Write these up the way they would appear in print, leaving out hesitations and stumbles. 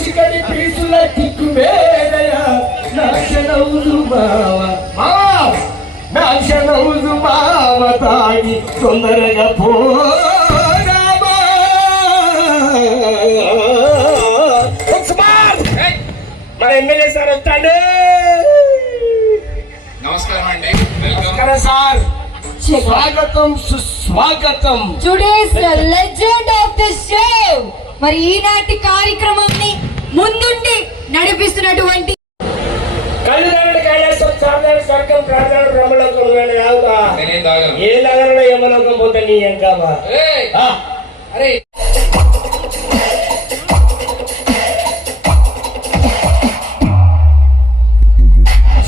చికని పీసుల kick వేరయా నాశనౌజు మావ తాగి తొందరగా పోరామా. మన ఎమ్మెల్యే సార్ వస్తాడు. నమస్కారం అండి. నమస్కారం సార్. స్వాగతం సుస్వాగతం. Today's legend of the show. మరి ఈనాటి కార్యక్రమాన్ని ముందుండి నడిపిస్తున్నటువంటి స్వర్గం ప్రార్థన బ్రహ్మలోకం ఏ నగరంలో యమలోకం పోతే నీ ఎంకామా. అరే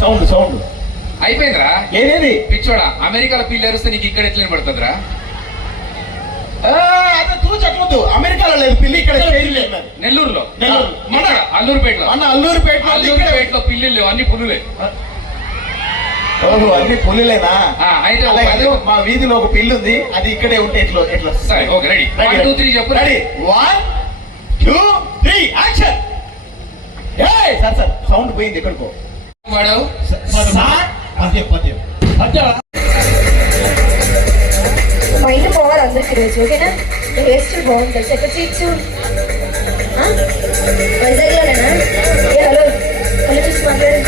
సౌండ్ సౌండ్ అయిపోయిందిరా. ఏదేది పిచ్చోడా, అమెరికాలో పిల్లి అరిస్తే నీకు ఇక్కడ ఎట్లా పడుతుందిరా? అదే తూ చెప్పొద్దు. అమెరికాలో లేదు పిల్లి, ఇక్కడ నెల్లూరులో, మన అల్లూరుపేటలో, అల్లూరుపేటలో పిల్లిలు లేవు, అన్ని పులులే. ఓహో, అన్ని పుల్లులేనా? అయితే మా వీధిలో ఒక పిల్లి ఉంది, అది ఇక్కడే ఉంటే ఎట్లా ఎట్లా. సరే ఓకే, రెడీ. 1 2 3 చెప్పు. Ready 1 2 3 action. Sir sir sound పోయింది ఎక్కడికో. వాడు మైండ్ పోవాలి అందరికి రోజు. ఓకేనా? హెయిర్ స్టైల్ బాగుంటుంది. ఎక్కడ చేయొచ్చు? వైజాగ్లోనేనా? హలో హలో చూసి మాట్లాడు.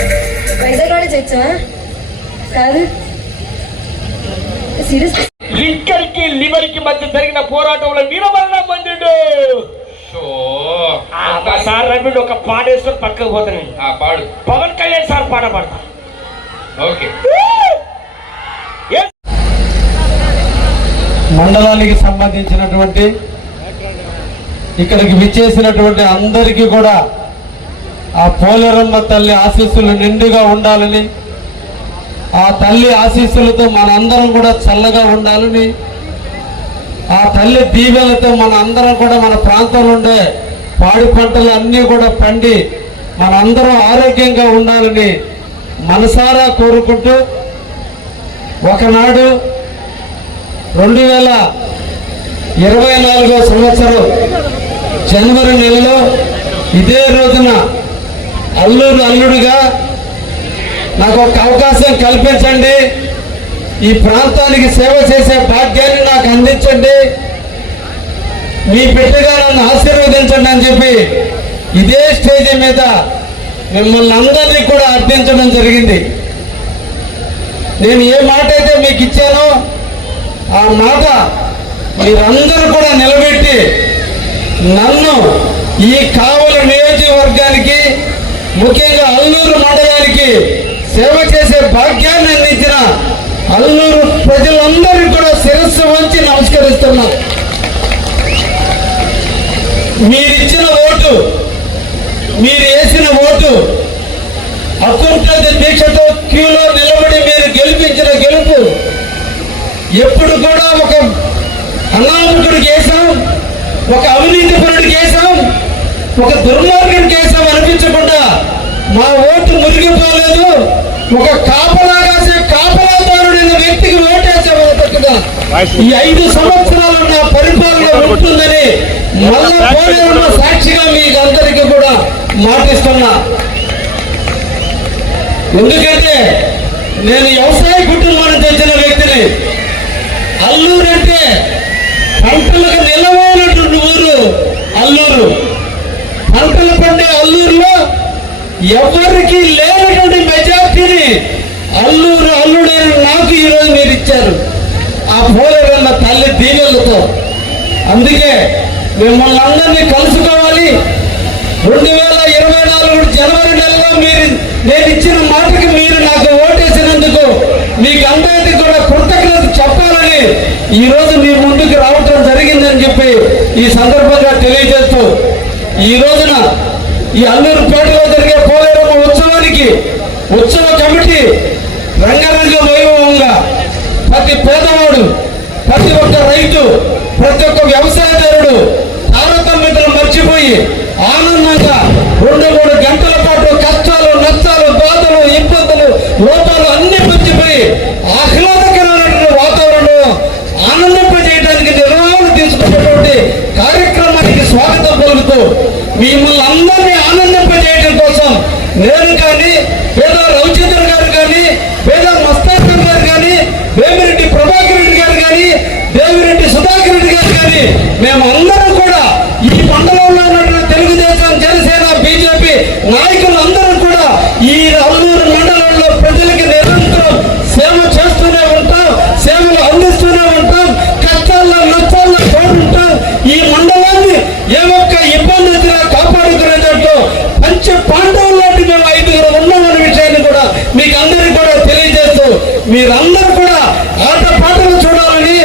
వైజాగ్లోనే చేయొచ్చా? కాదు సీరియస్. లింకర్ కి లివర్ కి మధ్య జరిగిన పోరాటంలో వీరమరణం పొందిండు. సార్ రవి ఒక పాడేసుకొని పక్కకు పోతాను. పాడు. పవన్ కళ్యాణ్ సార్ పాట పాడతా. ఓకే. మండలానికి సంబంధించినటువంటి ఇక్కడికి విచ్చేసినటువంటి అందరికీ కూడా ఆ పోలేరమ్మ తల్లి ఆశీస్సులు నిండుగా ఉండాలని, ఆ తల్లి ఆశీస్సులతో మనందరం కూడా చల్లగా ఉండాలని, ఆ తల్లి దీవెనలతో మన అందరం కూడా మన ప్రాంతంలో ఉండే పాడి పంటలు అన్నీ కూడా పండి మనందరం ఆరోగ్యంగా ఉండాలని మనసారా కోరుకుంటూ, ఒకనాడు 2024 సంవత్సరం జనవరి నెలలో ఇదే రోజున అల్లుడిగా నాకు ఒక అవకాశం కల్పించండి, ఈ ప్రాంతానికి సేవ చేసే భాగ్యాన్ని నాకు అందించండి, మీ బిడ్డగా నన్ను ఆశీర్వదించండి అని చెప్పి ఇదే స్టేజ్ మీద మిమ్మల్ని అందరినీ కూడా అర్థించడం జరిగింది. నేను ఏ మాట అయితే మీకు ఇచ్చానో ఆ మాట మీరందరూ కూడా నిలబెట్టి నన్ను ఈ కావలి నియోజకవర్గానికి, ముఖ్యంగా అల్లూరు మండలానికి సేవ చేసే భాగ్యాన్ని అందించిన అల్లూరు ప్రజలందరికీ కూడా శిరస్సు వంచి నమస్కరిస్తున్నా. మీరిచ్చిన ఓటు, మీరు వేసిన ఓటు, అకుంఠిత దీక్షతో క్యూలో నిలబడి మీరు గెలిపించిన గెలుపు ఎప్పుడు కూడా ఒక అనామకుడికి వేసాం, ఒక అవినీతిపరుడికి వేసాం, ఒక దుర్మార్గుడికి వేసాం అనిపించకుండా మా ఓటు మురిగిపోలేదు. ఒక కాపలాదారుడైన వ్యక్తికి ఓటేసేటట్టుగా ఈ 5 సంవత్సరాలు నా పరిపాలన ఉంటుందని మళ్ళా పోలేరమ్మ సాక్షిగా మీకు అందరికీ కూడా మాటిస్తున్నా. ఎందుకంటే నేను వ్యవసాయ కుటుంబానికి తెచ్చిన వ్యక్తిని. అల్లూరు అంటే పంటలకు నిలవైనటువంటి ఊరు అల్లూరు. పంటలు పండే అల్లూరులో ఎవరికి లేనటువంటి మెజార్టీని అల్లుడైన నాకు ఈరోజు మీరు ఇచ్చారు, ఆ పోలేరమ్మ తల్లి దీవెనలతో. అందుకే మిమ్మల్ని అందరినీ కలుసుకోవాలి. 2024 జనవరి నెలలో నేను ఇచ్చిన మాటకి మీరు నాకు ఓటేసినందుకు మీకు అందరికీ కూడా కృతజ్ఞత చెప్పాలని ఈరోజు మీ ముందుకు రావటం జరిగిందని చెప్పి ఈ సందర్భంగా తెలియజేస్తూ, ఈ రోజున ఈ అల్లూరుపేటలో జరిగే పోలేరమ్మ ఉత్సవానికి ఉత్సవ కమిటీ రంగరంగ వైభవంగా ప్రతి పేదవాడు, ప్రతి ఒక్క రైతు, ప్రతి ఒక్క వ్యవసాయదారుడు తారతమ్యతలు మర్చిపోయి ఆనందంగా 2-3 గంటల పాటు కష్టాలు, నష్టాలు, బాధలు, ఇబ్బందులు, లోపాలు అన్ని మర్చిపోయి ఆహ్లాదకరమైనటువంటి వాతావరణంలో ఆనందింపజేయడానికి నిర్ణయాలు తీసుకున్నటువంటి కార్యక్రమానికి స్వాగతం పలుకుతూ మిమ్మల్ని అందరినీ ఆనందింపజేయడం కోసం నేను కానీ పేద రవిచంద్ర గారు కానీ పేద మస్తాన్ గారు కానీ వేమిరెడ్డి ప్రభాకర్ రెడ్డి గారు కానీ దేవిరెడ్డి సుధాకర్ రెడ్డి గారు కానీ మేమందరం కూడా ఈ మండలంలో ఉన్నటువంటి తెలుగుదేశం జనసేన బీజేపీ నాయకులందరూ కూడా ఈ అల్లూరు మండలంలో ప్రజలకి నిరంతరం సేవ చేస్తూనే ఉంటాం, సేవలు అందిస్తూనే ఉంటాం, కష్టాల్లో నష్టాల్లో తోడుంటాం. ఈ మండలాన్ని ఏ ఒక్క ఇబ్బంది వచ్చినా కాపాడుకునేటట్టు పంచ పాండవులు లాంటి మేము 5గురు ఉన్నామన్న విషయాన్ని కూడా మీకు అందరికీ కూడా తెలియజేస్తూ మీరందరూ కూడా ఆట పాటలు చూడాలని,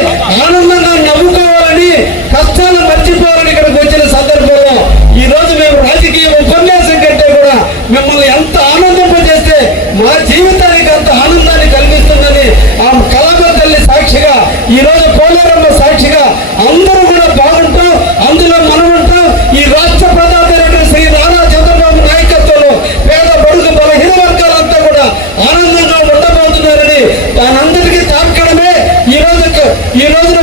ఆనందంగా నవ్వుకోవాలని, కష్టాలు మర్చిపోవాలని ఇక్కడికి వచ్చిన సందర్భంలో ఈ రోజు మేము రాజకీయ ఉపన్యాసం కంటే కూడా మిమ్మల్ని ఎంత ఆనందింపజేస్తే మా జీవితానికి అంత ఆనందాన్ని కలిగిస్తుందని ఆ కళామ తల్లి సాక్షిగా ఈ రోజు పోలేరమ్మ సాక్షిగా అందరూ కూడా బాగుంటాం, అందులో మనం ఉంటాం. ఈ రాష్ట్ర ప్రధాని శ్రీ నారా చంద్రబాబు నాయకత్వంలో పేద బడుగు బలహీన వర్గాలంతా కూడా ఆనందంగా ఉండబోతున్నారని దానందరికీ తార్కడమే ఈ రోజున